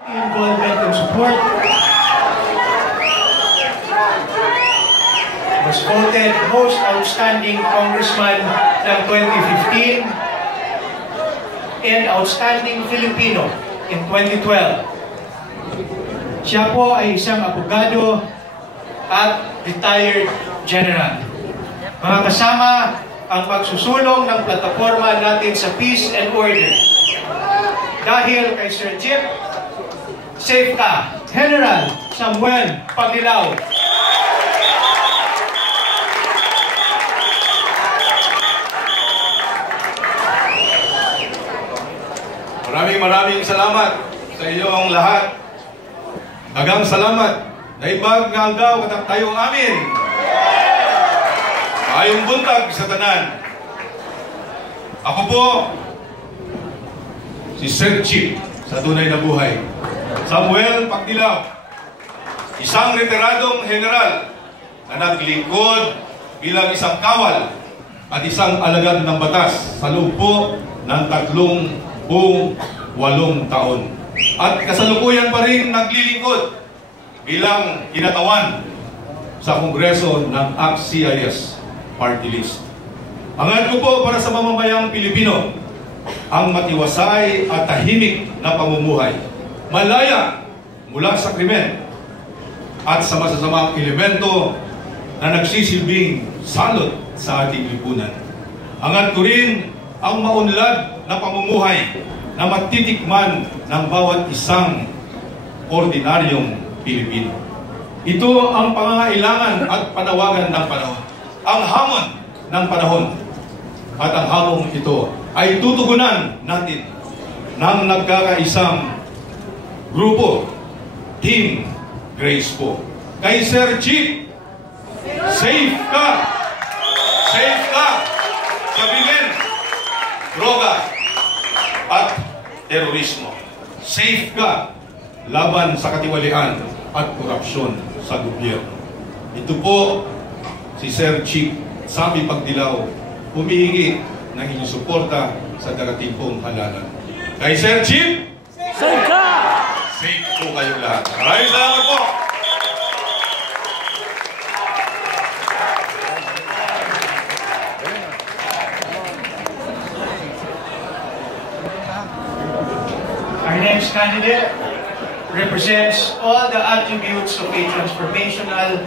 Involvement and support was voted most outstanding congressman ng 2015 and outstanding Filipino in 2012. Siya po ay isang abogado at retired general. Mga kasama, ang pagsusulong ng plataforma natin sa peace and order. Dahil kay Sir Jeep, safe ka, General Samuel Pagdilaw. Maraming salamat sa inyong lahat. Daghang salamat. Naibag nga daw katak tayo amin. Ayong buntag sa tanan. Ako po, si Sir Chief sa tunay na buhay. Samuel Pagdilaw, isang retiradong general na naglingkod bilang isang kawal at isang alagad ng batas sa loob po ng 38 taon. At kasalukuyan pa rin naglilingkod bilang kinatawan sa Kongreso ng ACT-CIS Party List. Hangad ko po para sa mamamayang Pilipino ang matiwasay at tahimik na pamumuhay, malaya mula sa krimen at sa masasamang elemento na nagsisilbing salot sa ating lipunan. Hangad ko rin ang maunlad na pamumuhay na matitikman ng bawat isang ordinaryong Pilipino. Ito ang pangangailangan at panawagan ng panahon. Ang hamon ng panahon. At ang hamon ito ay tutugunan natin ng nagkakaisang grupo, Team Grace po. Kay Sir Chief, safe ka! Safe ka sa krimen, droga, at terorismo. Safe ka laban sa katiwalian at korupsyon sa gobyerno. Ito po si Sir Chief Sammy Pagdilaw, humihingi ng inyong suporta sa darating pong halalan. Kay Sir Chief, safe ka! Safe po kayong lahat. Maraming salamat po! Our next candidate represents all the attributes of a transformational